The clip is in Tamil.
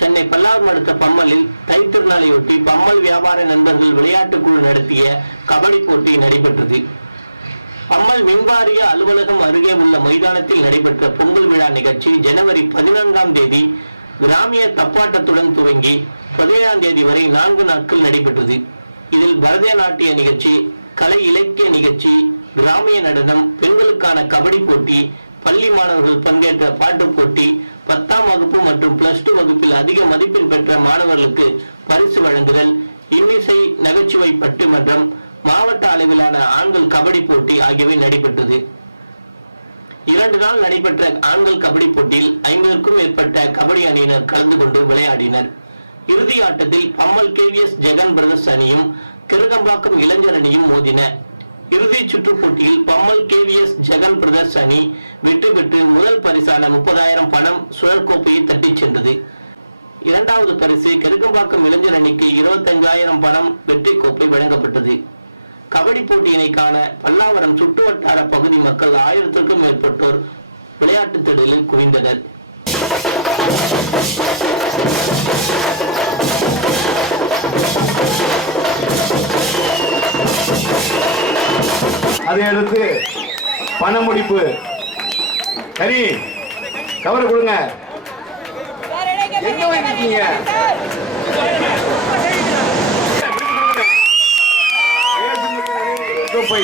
சென்னை பல்லாவரம் அடுத்த பம்மலில் தைத்திருநாளையொட்டி பம்மல் வியாபார நண்பர்கள் விளையாட்டுக் குழு நடத்திய கபடி போட்டி நடைபெற்றது. பம்மல் மின்வாரிய அலுவலகம் அருகே உள்ள மைதானத்தில் நடைபெற்ற பொங்கல் விழா நிகழ்ச்சி ஜனவரி பதினான்காம் தேதி கிராமிய தப்பாட்டத்துடன் துவங்கி பதினேழாம் தேதி வரை நான்கு நாட்கள் நடைபெற்றது. இதில் பரதநாட்டிய நிகழ்ச்சி கலை இலக்கிய நிகழ்ச்சி கிராமிய நடனம் பெண்களுக்கான கபடி போட்டி பள்ளி மாணவர்கள் பங்கேற்ற பாட்டுப் போட்டி பத்தாம் வகுப்பு மற்றும் பிளஸ் டூ வகுப்பில் அதிக மதிப்பெண் பெற்ற மாணவர்களுக்கு பரிசு வழங்குதல் இன்னிசை நகைச்சுவை பட்டிமன்றம் மாவட்ட அளவிலான ஆண்கள் கபடி போட்டி ஆகியவை நடைபெற்றது. இரண்டு நாள் நடைபெற்ற ஆண்கள் கபடி போட்டியில் ஐம்பதற்கும் மேற்பட்ட கபடி அணியினர் கலந்து கொண்டு விளையாடினர். இறுதி ஆட்டத்தில் பம்மல் கேவிஎஸ் ஜெகன் பிரதர்ஸ் அணியும் கிருகம்பாக்கம் இளைஞர் அணியும் மோதின. இறுதிச் சுற்று போட்டியில் பம்மல் கேவிஎஸ் ஜெகன் பிரதர்ஸ் அணி வெற்றி பெற்று முதல் பரிசான முப்பதாயிரம் பணம் சுழற்கோப்பையை தட்டிச் சென்றது. இரண்டாவது பரிசு கெருக்கம்பாக்கம் இளைஞர் அணிக்கு இருபத்தஞ்சாயிரம் பணம் வெற்றி கோப்பை வழங்கப்பட்டது. கபடி போட்டியினை காண பல்லாவரம் சுற்றுவட்டார பகுதி மக்கள் ஆயிரத்திற்கும் மேற்பட்டோர் விளையாட்டுத் திடலில் குவிந்தனர். அதை எடுத்து பண முடிப்பு சரி கவரை கொடுங்க. எங்க போய் நிக்கீங்க கோப்பை